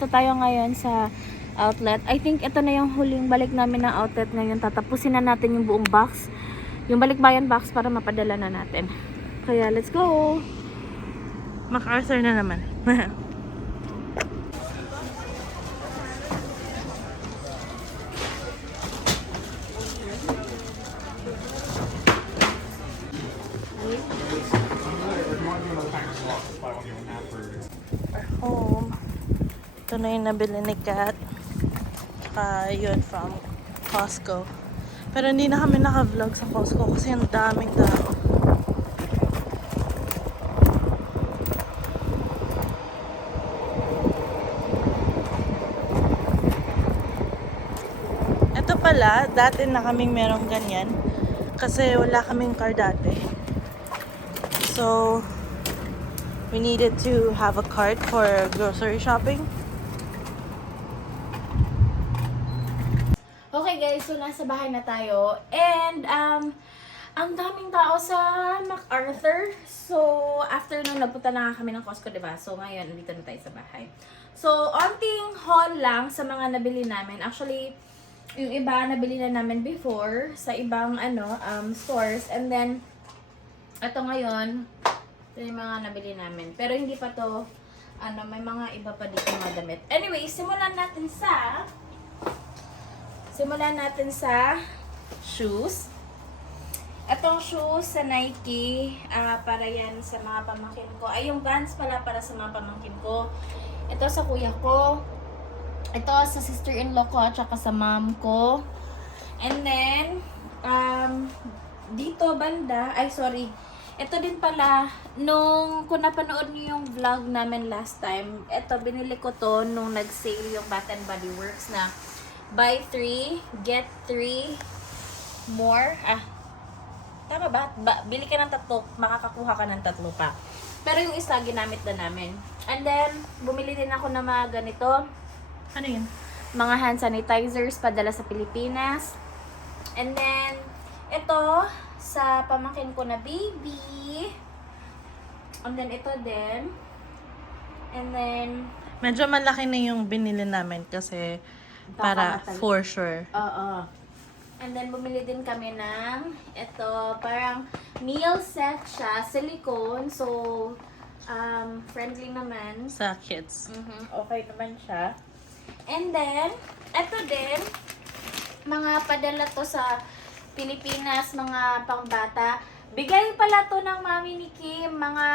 nandito tayo ngayon sa outlet. I think ito na yung huling balik namin ng outlet ngayon. Tatapusin na natin yung buong box. Yung balikbayan box para mapadala na natin. Kaya let's go! MacArthur na naman. Our home. Ito na yung nabili ni Kat. Tsaka yun from Costco. Pero hindi na kami naka-vlog sa Costco kasi ang daming tao. Ito pala, dati na kaming merong ganyan. Kasi wala kaming car dati. So, we needed to have a cart for grocery shopping. Okay guys, so nasa bahay na tayo. And, ang daming tao sa MacArthur. So, after nung nagpunta na kami ng Costco, diba? So, ngayon, nandito na tayo sa bahay. So, onting haul lang sa mga nabili namin. Actually, yung iba nabili na namin before sa ibang stores. And then, ito ngayon, ito yung mga nabili namin. Pero hindi pa to, may mga iba pa dito mga damit. Anyway, simulan natin sa shoes. Itong shoes sa Nike, para yan sa mga pamangkin ko. Ay, yung Vans pala para sa mga pamangkin ko. Ito sa kuya ko. Ito sa sister-in-law ko at saka sa mom ko. And then, dito banda, ito din pala, kung napanood niyo yung vlog namin last time, ito, binili ko to nung nag-sale yung Bath and Body Works na buy 3, get 3 more. Tama ba? Bili ka ng 3, makakakuha ka ng 3 pa. Pero yung isa, ginamit na namin. And then, bumili din ako ng mga ganito. Ano yun? Mga hand sanitizers, padala sa Pilipinas. And then, ito, sa pamangkin ko na baby. And then, ito din. And then, Medyo malaki na yung binili namin kasi para for sure. oo. And then, bumili din kami ng ito, parang meal set siya, silicone. So, friendly naman. Sa kids. Okay naman siya. And then, ito din, mga padala to sa Pilipinas, mga pangbata. Bigay pala to ng mami ni Kim, mga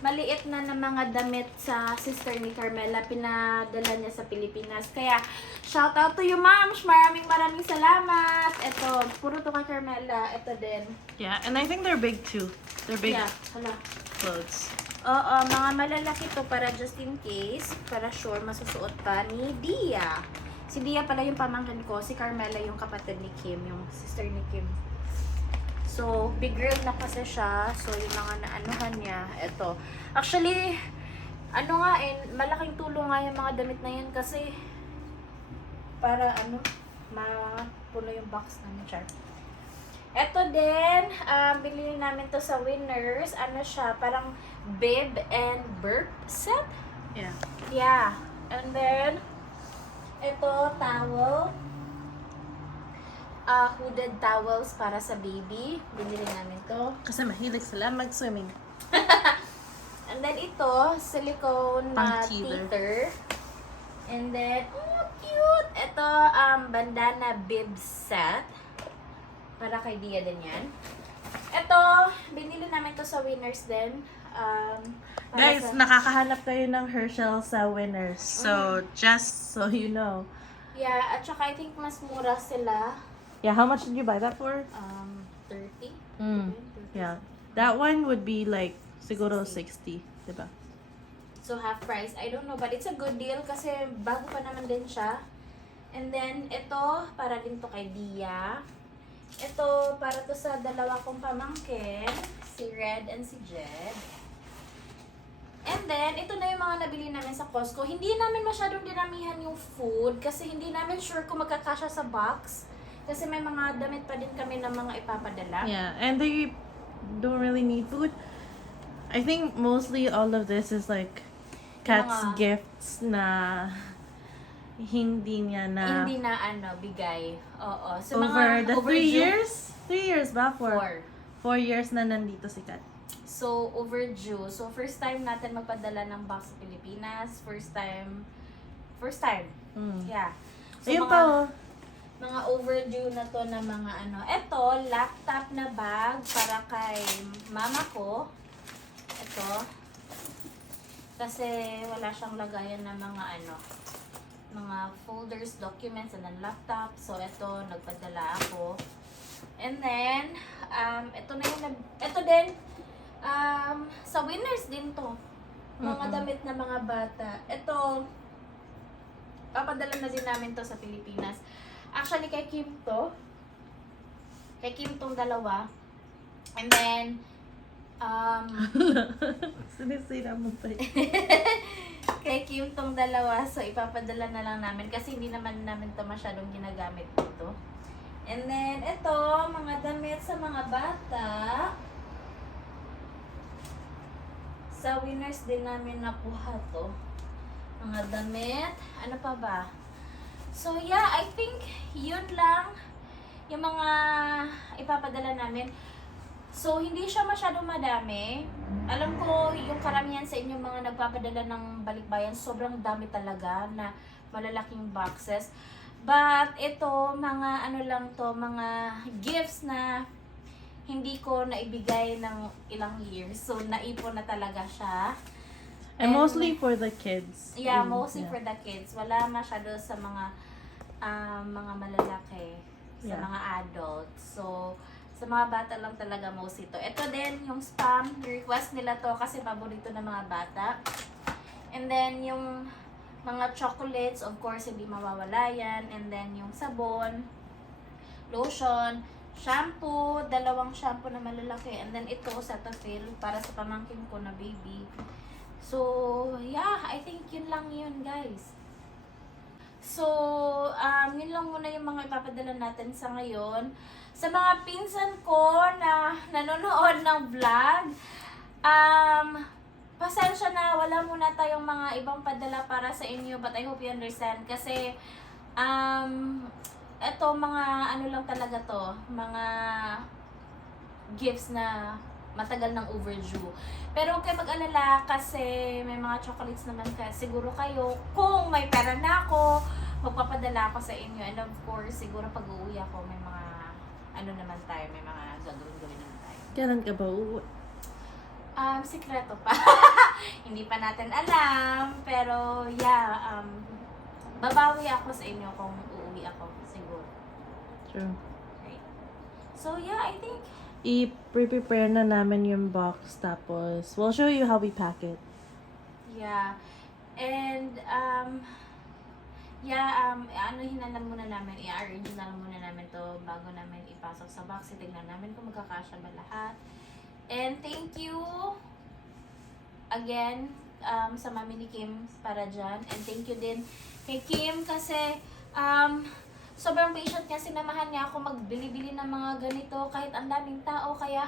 maliit na mga damit sa sister ni Carmela, pinadala niya sa Pilipinas. Kaya, shout out to you, moms! Maraming salamat! Ito, puro to kay Carmela. Ito din. Yeah, and I think they're big too. They're big Yeah, hala. clothes. Oo, mga malalaki to para just in case, para sure masusuot pa ni Dia. Si Dia pala yung pamangkin ko, si Carmela yung kapatid ni Kim, yung sister ni Kim. So, big girl na kasi siya. So, yung mga naanuhan niya, ito. Actually, malaking tulong nga yung mga damit na yan kasi para mapuno yung box namin, char. Ito din, bilhin namin to sa Winners. Ano siya, parang bib and burp set? Yeah. Yeah. And then, ito, towel. Hooded towels para sa baby. Binili namin to. Kasi mahilig sila mag-swimming. And then ito, silicone na Pang-teether. teether. And then, cute! Ito, bandana bib set. Para kay Dia din yan. Ito, binili namin to sa Winners din. Guys, nakakahanap kayo ng Herschel sa Winners. So, just so you know. Yeah, at saka I think mas mura sila. Yeah, how much did you buy that for? 30. Yeah. That one would be like, siguro 60. Diba? So, half price. I don't know, but it's a good deal kasi bago pa naman din siya. And then, ito, para din to kay Dia. Ito, para to sa dalawa kong pamangkin, si Red and si Jed. And then, ito na yung mga nabili namin sa Costco. Hindi namin masyadong dinamihan yung food kasi hindi namin sure kung magkakasya sa box. Kasi may mga damit pa din kami na mga ipapadala. Yeah, and they don't really need food. I think mostly all of this is like Kat's mga- gifts na hindi niya na Hindi na bigay. Oo. So, over the 3 overdue, years? 3 years ba? 4 4. years na nandito si Kat. So, overdue. So, first time natin magpadala ng box sa Pilipinas. First time. Mm. Yeah. So, Ayun pa oh. mga overdue na to na mga Ito, laptop na bag para kay mama ko. Ito. Kasi wala siyang lagayan ng mga folders, documents, and then laptop. So, ito, nagpadala ako. And then, ito din, sa winners din to. Mga damit na mga bata. Ito, papadala na din namin to sa Pilipinas. Actually, kay Kim to. Kay Kim tong dalawa. And then, Sinisira mo pa kay Kim tong dalawa. So, ipapadala na lang namin. Kasi hindi naman namin to masyadong ginagamit dito. And then, ito, mga damit sa mga bata. Sa winners din namin nakuha to. Mga damit. Ano pa ba? So, yeah, I think yun lang yung mga ipapadala namin. So, hindi siya masyadong madami. Alam ko, yung karamihan sa inyo mga nagpapadala ng balikbayan, sobrang dami talaga na malalaking boxes. But, ito, mga mga gifts na hindi ko naibigay ng ilang years. So, naipon na talaga siya. And mostly for the kids. Yeah, mostly for the kids. Wala masyado sa mga malalaki, sa Yeah. mga adults. So, sa mga bata lang talaga most ito. Ito din, yung spam, request nila to kasi paborito ng mga bata. And then, yung mga chocolates, of course, hindi mawawala yan. And then, yung sabon, lotion, shampoo, 2 shampoo na malalaki. And then, ito, Cetaphil, para sa pamangkin ko na baby. So, yeah, I think yun lang yun, guys. So, yun lang muna yung mga ipapadala natin sa ngayon. Sa mga pinsan ko na nanonood ng vlog, pasensya na, wala muna tayong mga ibang padala para sa inyo, but I hope you understand. Kasi, eto, mga lang talaga to, mga gifts na matagal ng overdue. Pero huwag kayo mag-alala kasi may mga chocolates naman siguro kayo. Kung may pera na ako, magpapadala ako sa inyo. And of course, siguro pag uuwi ako, may mga naman tayo, may mga gagawin naman tayo. Kailan ka ba uuwi? Sikreto pa. Hindi pa natin alam. Pero, yeah, babawi ako sa inyo kung uuwi ako, siguro. True. Right. So, yeah, I think I-prepare na namin yung box tapos we'll show you how we pack it. yeah. And, hinalan muna namin, i-arrange na lang muna namin to bago namin ipasok sa box. Tignan namin kung magkakasya ba lahat. And thank you again sa mami ni Kim para dyan. And thank you din kay Kim kasi sobrang patient niya. Sinamahan niya ako magbili-bili ng mga ganito kahit ang daming tao. Kaya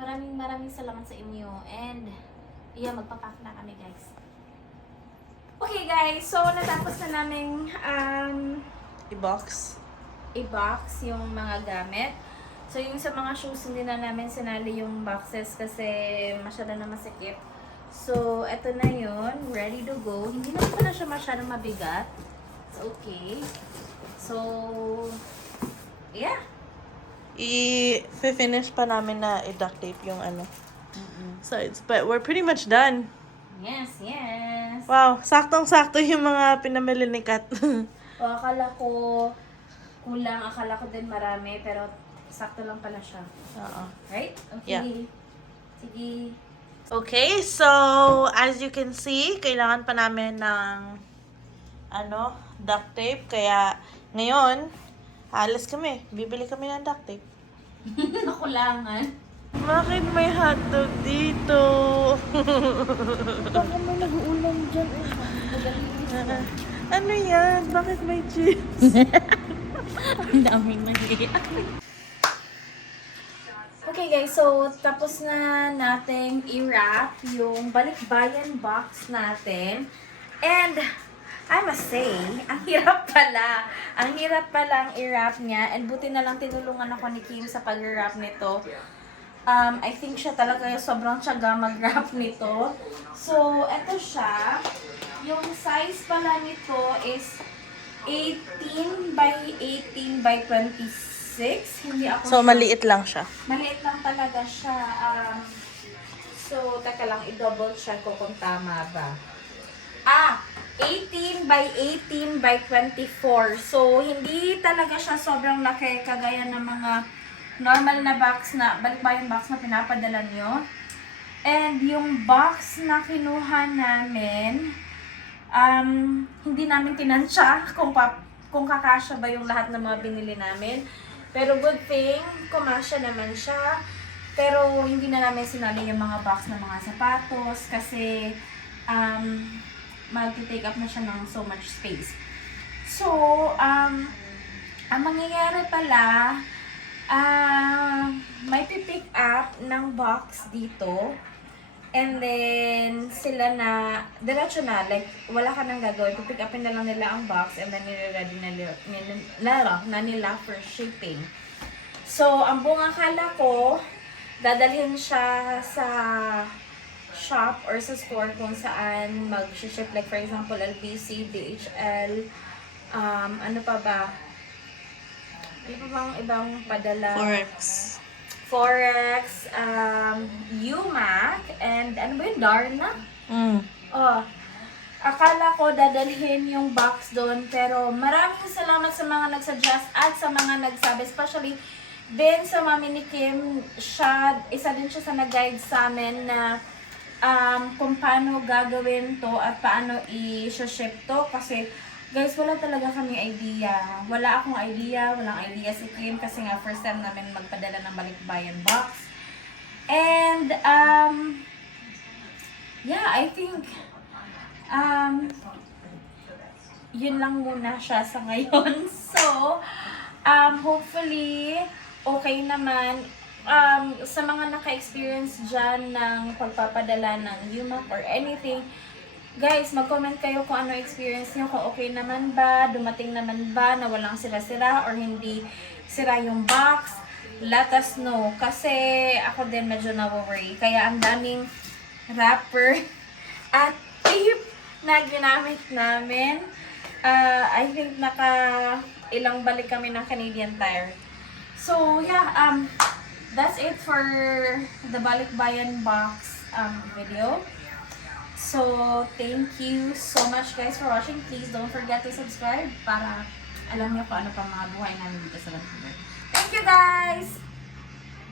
maraming salamat sa inyo. And yeah, magpapack na kami, guys. Okay, guys. So, natapos na naming I-box. i-box yung mga gamit. So, yung sa mga shoes, hindi na namin sinali yung boxes kasi masyado na masikip. So, eto na yun. Ready to go. Hindi na pala siya masyadong mabigat. So, okay. So, yeah. I-finish pa namin na i-duct tape yung sides. But we're pretty much done. Yes, yes. Wow, saktong-sakto yung mga pinamili ni Kat. O, akala ko kulang. Akala ko din marami. Pero, sakto lang pala siya. Oo. Right? Okay. Yeah. Sige. Okay, so as you can see, kailangan pa namin ng duct tape. Kaya ngayon, alis kami. Bibili kami ng duct tape. Nakulangan. Bakit may hotdog dito? Baka may nag-uulam dyan. Ano yan? Bakit may chips? Ang daming mali. Okay guys, so tapos na nating i-wrap yung balikbayan box natin. And I must say, ang hirap pala. Ang hirap palang i-wrap niya. And buti na lang tinulungan ako ni Kim sa pag-wrap nito. I think siya talaga yung sobrang tiyaga mag-wrap nito. So, eto siya. Yung size pala nito is 18 by 18 by 26. Hindi ako So, sure. maliit lang siya. Maliit lang talaga siya. So, teka lang, i-double check ko kung tama ba. 18 by 18 by 24. So, hindi talaga siya sobrang laki kagaya ng mga normal na box na, balikbayan box na pinapadala nyo. And yung box na kinuha namin, hindi namin tinansya kung kakasya ba yung lahat ng mga binili namin. Pero good thing, kumasya naman siya. Pero hindi na namin sinali yung mga box ng mga sapatos kasi mag-take up na siya ng so much space. So, ang mangyayari pala, may pipick up ng box dito. And then, sila na, diretso na, like, wala ka nang gagawin. Pipick upin na lang nila ang box and then nire-ready na nila for shipping. So, ang buong akala ko, dadalhin siya sa shop or sa store kung saan mag-ship, like for example, LBC, DHL, ano pa ba? Ano pa bang ibang padala? Forex, UMAC, and ano ba yun? Darna? Oh, akala ko dadalhin yung box doon, pero maraming salamat sa mga nagsuggest at sa mga nagsabi, especially din sa mami ni Kim. Isa din siya sa nag-guide sa amin na kung paano gagawin to at paano i-ship to, kasi guys, wala talaga kaming idea. Wala akong idea, walang idea si Kim kasi nga first time namin magpadala ng balikbayan box. And yeah, I think yun lang muna siya sa ngayon. So, hopefully okay naman. Sa mga naka-experience dyan ng pagpapadala ng UMAC or anything, guys, mag-comment kayo kung ano experience nyo, kung okay naman ba, dumating naman ba, na walang sira-sira or hindi sira yung box. Let us know. Kasi ako din medyo na-worry. Kaya ang daming wrapper at tape na ginamit namin. I think ilang balik kami ng Canadian Tire. So, yeah, that's it for the balikbayan box video. So, thank you so much guys for watching. Please don't forget to subscribe para alam niyo kung ano pa mga buhay namin dito sa Vancouver. Thank you guys!